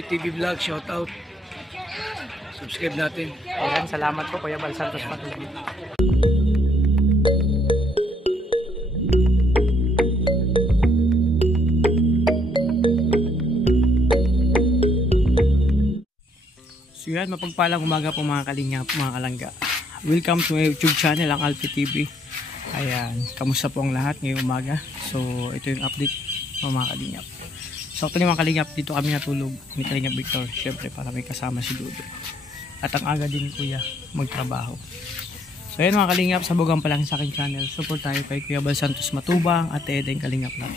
TV Vlog, shout out. Subscribe natin. Ayan, salamat po Kuya Bal Santos Matubang. So yan, mapagpalang umaga po mga kalingap, mga kalangga. Welcome to my YouTube channel, ang Alpi TV. Ayan, kamusta po ang lahat ngayong umaga? So ito yung update mga kalingap. So ito mga kalingap, dito kami natulog ni Kalingap Victor, syempre para may kasama si Dudo. At ang aga din ni Kuya magtrabaho. So ayan mga kalingap, sabugan pa lang sa aking channel. Support tayo kay Kuya Bal Santos Matubang at Edeng Kalingap lang.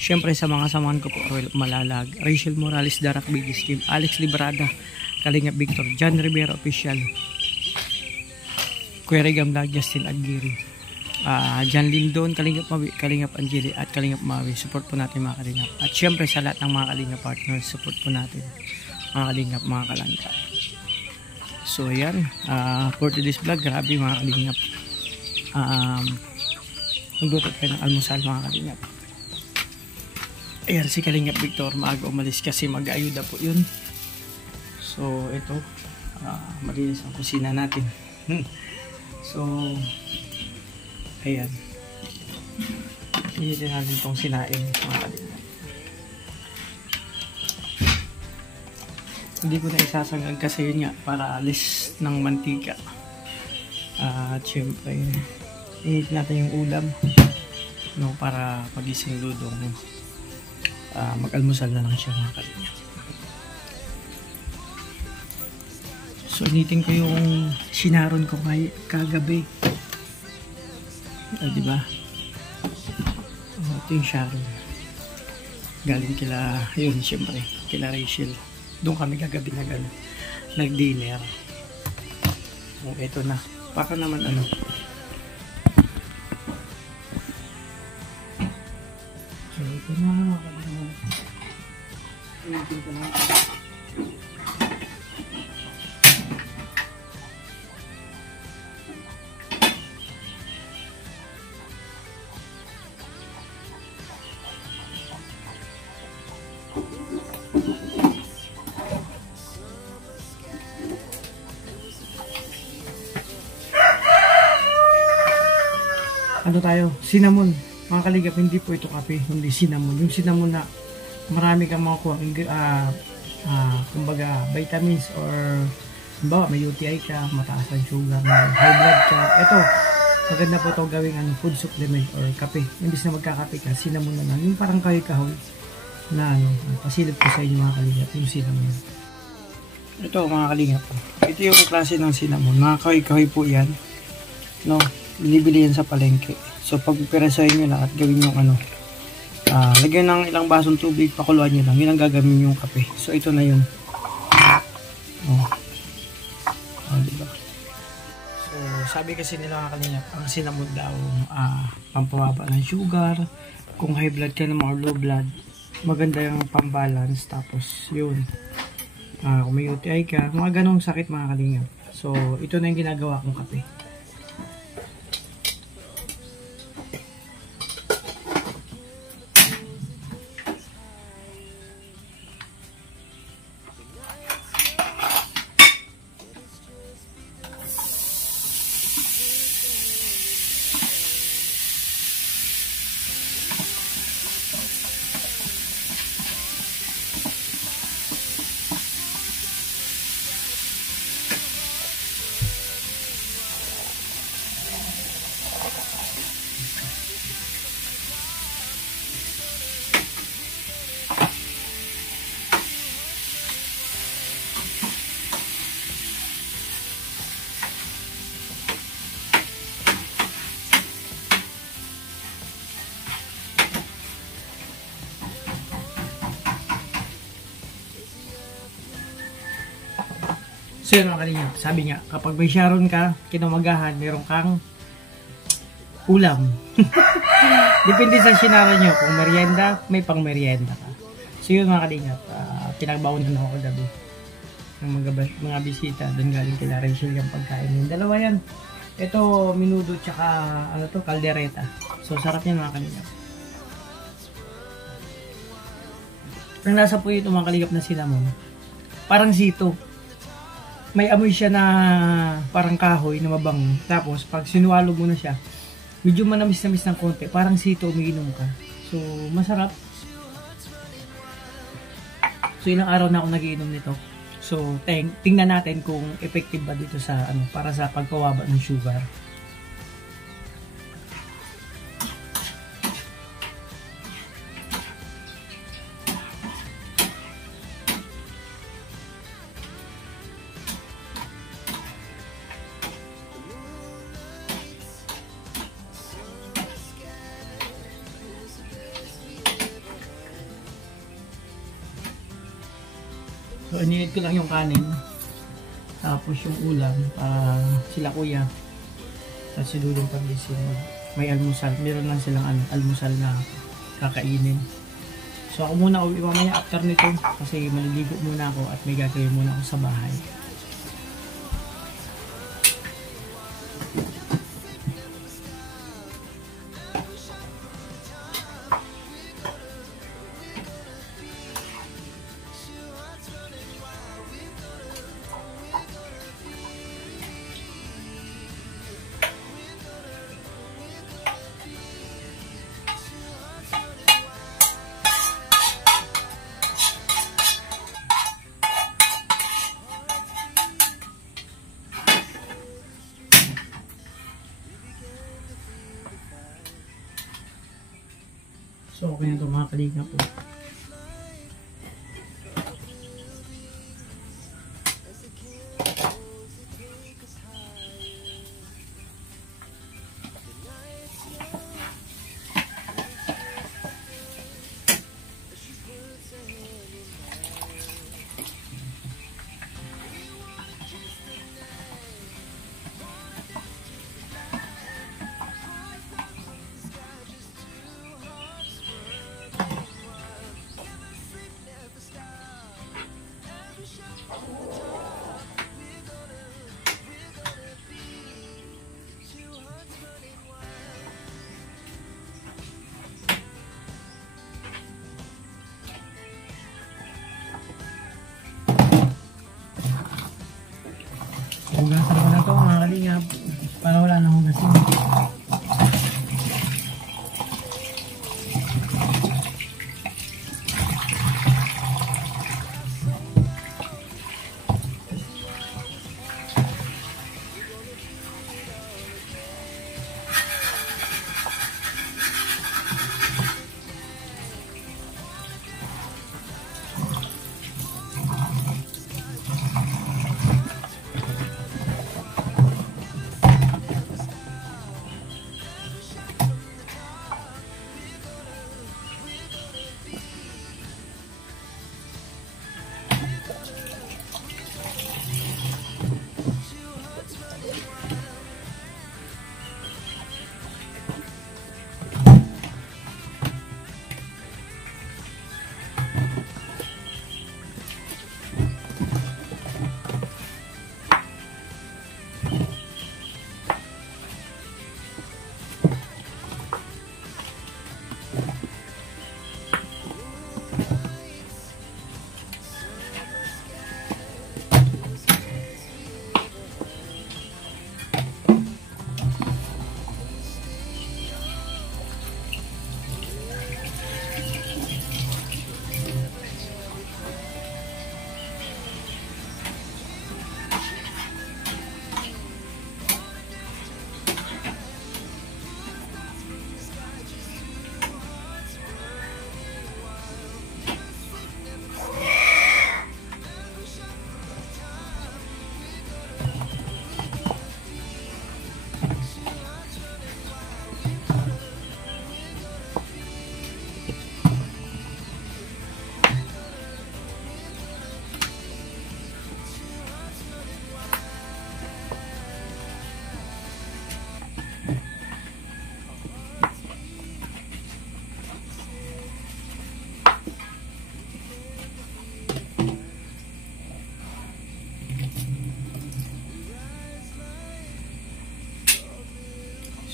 Syempre sa mga samahan ko po, Roel Malalag, Rachel Morales, Darak Bigis Team, Alex Librada, Kalingap Victor, John Rivera Official, Kuya Regam Lag, Justin Aguirre, John Lindon, Kalingap Mawi, Kalingap Angeli at Kalingap Mawi. Support po natin mga kalingap. At syempre sa lahat ng mga kalingap partners, support po natin mga kalingap, mga kalangga. So ayan, for today's vlog, grabe mga kalingap, magluto tayo ng almusal mga kalingap. Ayan si Kalingap Victor, maaga umalis kasi mag-ayuda po yun. So ito, malinis ang kusina natin. So ayan, hinitin natin itong sinaing mga kalingap. Hindi ko na isasangag kasi yun nga, para alis ng mantika. At syempre hinitin natin yung ulam, no, para pagising Dudong mag-almusal na lang siya mga kalingap. So initin ko yung sinaron ko kagabi. Diba? Ito yung Sharon. Galing kila, yun syempre, kila Rachel. Doon kami kagabi nag-dinner. So ito na. Para naman ano. So ito na. Initin ko na. Ano tayo? Cinnamon. Mga kalingap, hindi po ito kape, hindi cinnamon. Yung cinnamon na marami kang makukuha, kumbaga vitamins, or kumbaga may UTI ka, mataas ang sugar, may high blood ka. Ito, maganda po ito gawing food supplement or kape. Imbis na magkakape ka, cinnamon na lang. Yung parang kahoy-kahoy na pasilip ko sa inyo mga kalingap, yung cinnamon. Ito mga kalingap, ito yung klase ng cinnamon. Mga kahoy-kahoy po yan. No? Binibili yan sa palengke. So pag pirasahin nyo lang at gawin yung lagyan ng ilang basong tubig, pakuluan nyo lang, yun ang gagawin yung kape. So ito na yun. Diba? So sabi kasi nila mga kalingap, ang cinnamon daw pampababa ng sugar. Kung high blood ka naman or low blood, maganda yung pambalance. Tapos yun, kung may UTI ka, mga ganong sakit mga kalingap. So ito na yung ginagawa kong kape. So yun mga kalingap, sabi nga, kapag may Sharon ka, kinumagahan, meron kang ulam. Depende sa sinaran nyo, kung merienda, may pang merienda ka. So yun mga kalingap, pinagbaon na ako kagabi ng mga bisita, doon galing kila Rachel yung pagkain. Yung dalawa yan, ito minudo tsaka caldereta. So sarap yan mga kalingap. Ang nasa po ito mga kalingap na cinnamon. Parang sito. May amoy siya na parang kahoy na mabango. Tapos pag sinuwalo mo na siya, medyo manamis-namis ng konti. Parang sito umiinom ka. So masarap. So ilang araw na ako nagiinom nito. So tingnan natin kung effective ba dito sa para sa pagpawaba ng sugar. So, ininit ko lang yung kanin. Tapos yung ulam, sila kuya. Tapos si Lulong pagising. May almusal. Meron lang silang almusal na kakainin. So, ako muna uwi mamaya after nito. Kasi maliligo muna ako at may gagawin muna ako sa bahay. So, okay na ito mga kalingap po. Hugasan ko na ito mga kalingap para wala na hugasin.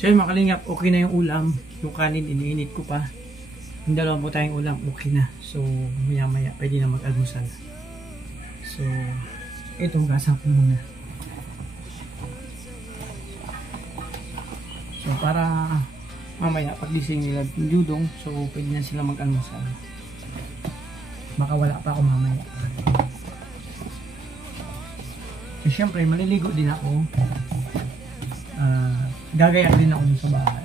So yun mga kalingap, okay na yung ulam. Yung kanin, iniinit ko pa. yung dalawa po tayong ulam, okay na. So, maya-maya, pwede na mag-almusal. So, ito, hugasan ko muna. So, para mamaya, paglising nila Dudong, so, pwede na sila mag-almusal. Baka wala pa ako mamaya. So, syempre, maliligo din ako. Gagayak din ako sa bahay.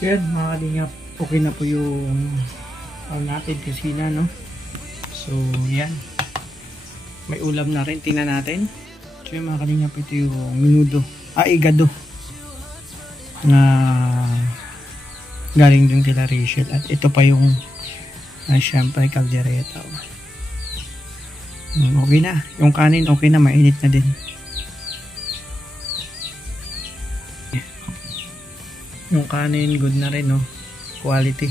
Yan mga kalingap, okay na po yung natin kusina, no? So yan, may ulam na rin, tingnan natin. So yan mga kalingap, ito yung minudo, igado na galing dun kila Rachel, at ito pa yung syempre caldereta. Okay na, yung kanin okay na, mainit na din. Yung kanin, good na rin, no? Quality.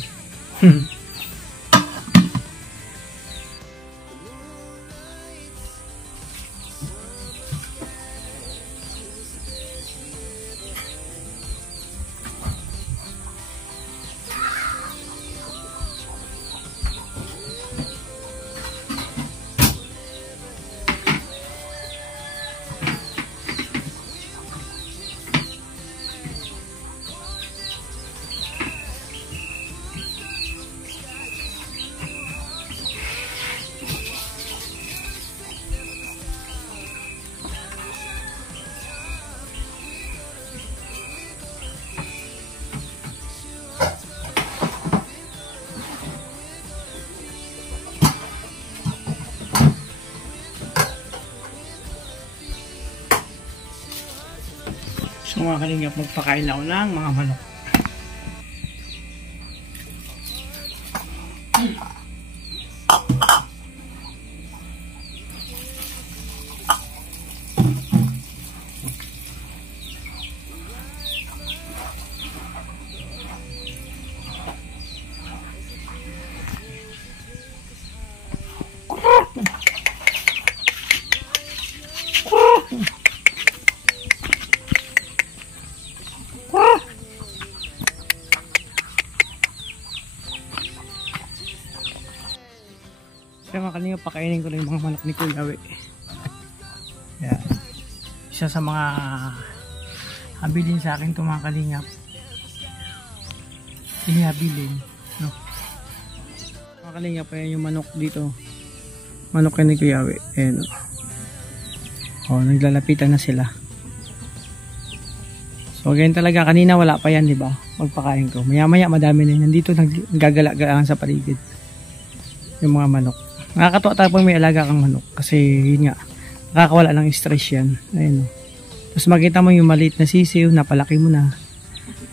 So mga kalingap, magpakain na ako ng mga manok. Kaya mga kalingap, pakainin ko na yung mga manok ni Kuya We. Yan. Isa sa mga habilin sa akin itong mga kalingap. Inihabilin. No? Mga kalingap, ayan yung manok dito. Manok ni Kuya We. Ayan. O, naglalapitan na sila. So, ganyan talaga. Kanina wala pa yan, di ba? Magpakain ko. Maya-maya madami na yan. Nandito naggagala-galaan sa paligid. Yung mga manok. Nakakatuwa tayo pag may alaga kang manok. Kasi yun nga, nakakawala ng stress yan. Ayun. Tapos makita mo yung maliit na sisiw, napalaki mo na.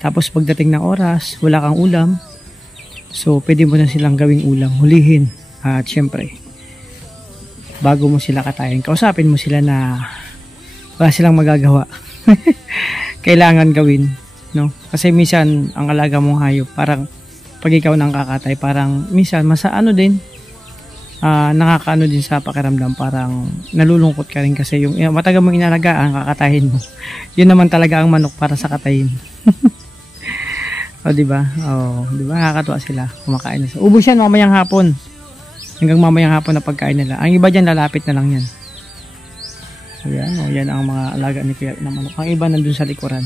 Tapos pagdating ng oras, wala kang ulam. So pwede mo na silang gawing ulam, hulihin. At syempre, bago mo sila katayin, kausapin mo sila na wala silang magagawa. Kailangan gawin. No? Kasi minsan, ang alaga mong hayop, parang pag ikaw nang kakatay, parang minsan, masaano din, nakakaano din sa pakiramdam, parang nalulungkot ka rin kasi yung matagal mong inalagaan, kakatahin mo. Yun naman talaga ang manok para sa katayin. O diba? O diba? Nakakatuwa sila, kumakain na sila. Ubus yan mamayang hapon, hanggang mamayang hapon na pagkain nila. Ang iba dyan lalapit na lang yan. So yan, o yan ang mga alaga ni Kuya na manok. Ang iba nandun sa likuran.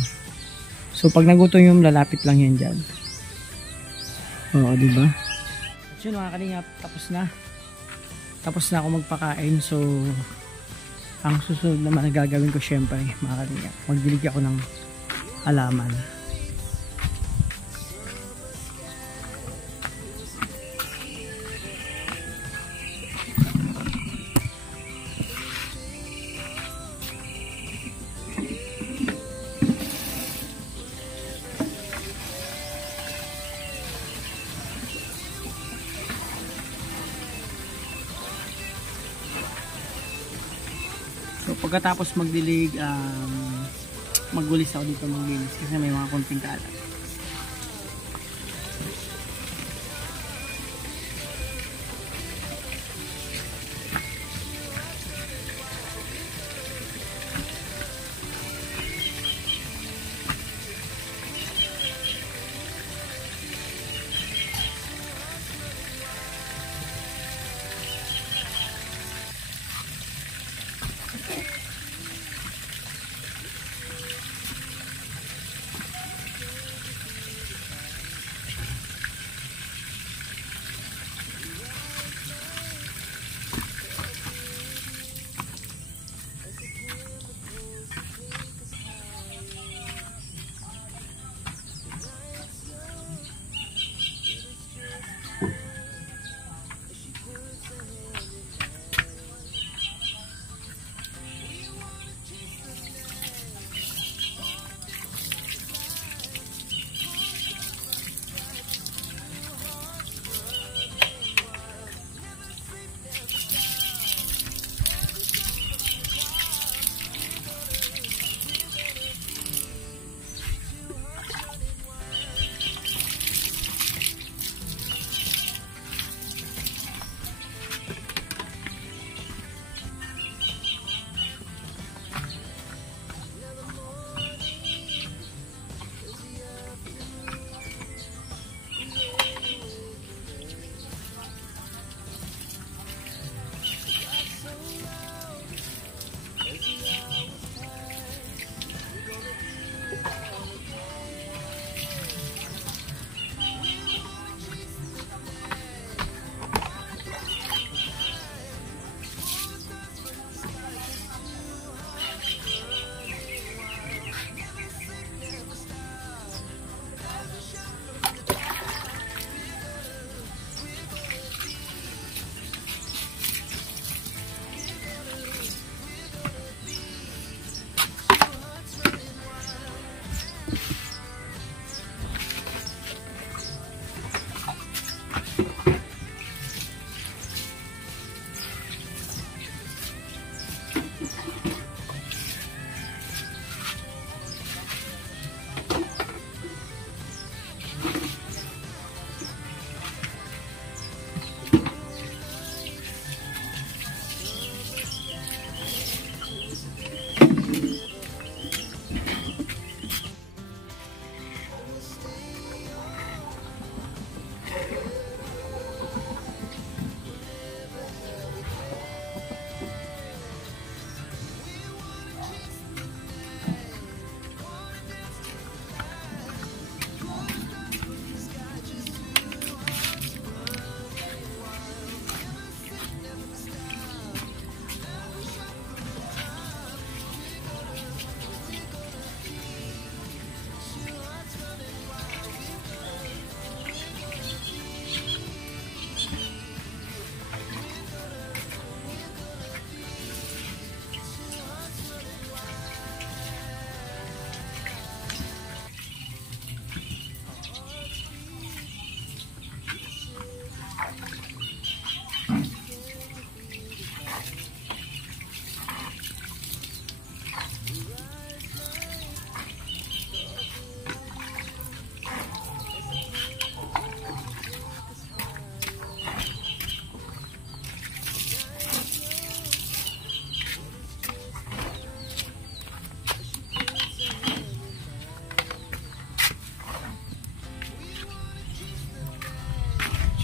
So pag nagutom yung lalapit lang yan dyan. O diba? At yun mga kalingap, tapos na ako magpakain. So ang susunod naman na gagawin ko, syempre mga kalingap, magdilig ako ng halaman. So pagkatapos magdilig, maggulis ako dito, maglinis kasi may mga konting kalat.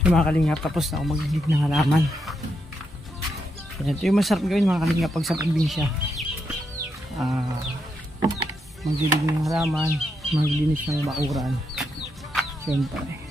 Yung mga kalingap, tapos na ako magdilig ng halaman. Ito yung masarap gawin mga kalingap pag sa probinsya. Magdilig ng halaman, maglinis ng bakuran. Siyempre.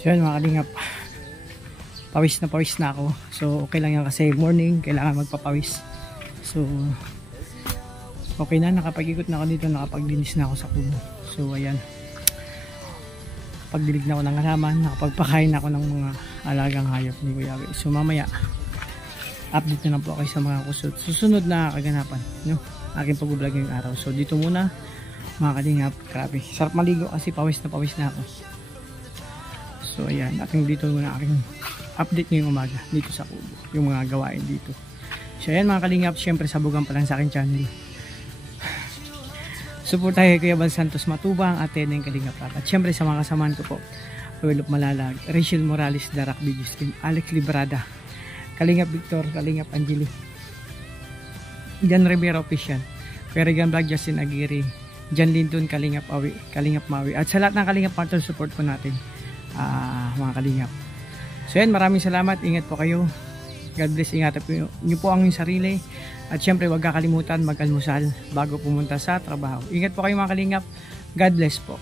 So yan mga kalingap, pawis na ako. So okay lang yan kasi morning kailangan magpapawis. So okay na, nakapag-ikot na ako dito, nakapaglinis na ako sa kubo. So ayan, pagdilig na ako ng halaman, nakapagpakain ako ng mga alagang hayop ni Kuya Abe. So mamaya update na lang po kayo sa mga susunod na kaganapan, no? Aking pag-vlog ngayong araw. So dito muna mga kalingap, grabe sarap maligo kasi pawis na ako. So ayan, ating dito muna aking update ngayong umaga dito sa kubo, yung mga gawain dito. So ayan mga kalingap, syempre sabugan pa lang sa aking channel. Support tayo kay Kuya Bal Santos Matubang at ng Kalingap Rap. At syempre sa mga kasamahan ko po, Wilop Malalag, Rachel Morales, Darak Bigis Team, Alex Librada, Kalingap Victor, Kalingap Angeli, Jan Rivera Official, Perigan Vlog, Justin Aguirre, Jan Linton, Kalingap Awi, Kalingap Mawi, at sa lahat ng Kalingap partner support po natin, mga Kalingap. So yan, maraming salamat, ingat po kayo, God bless, ingatan po nyo po ang inyong sarili, at syempre huwag kakalimutan mag-almusal bago pumunta sa trabaho. Ingat po kayo mga Kalingap, God bless po.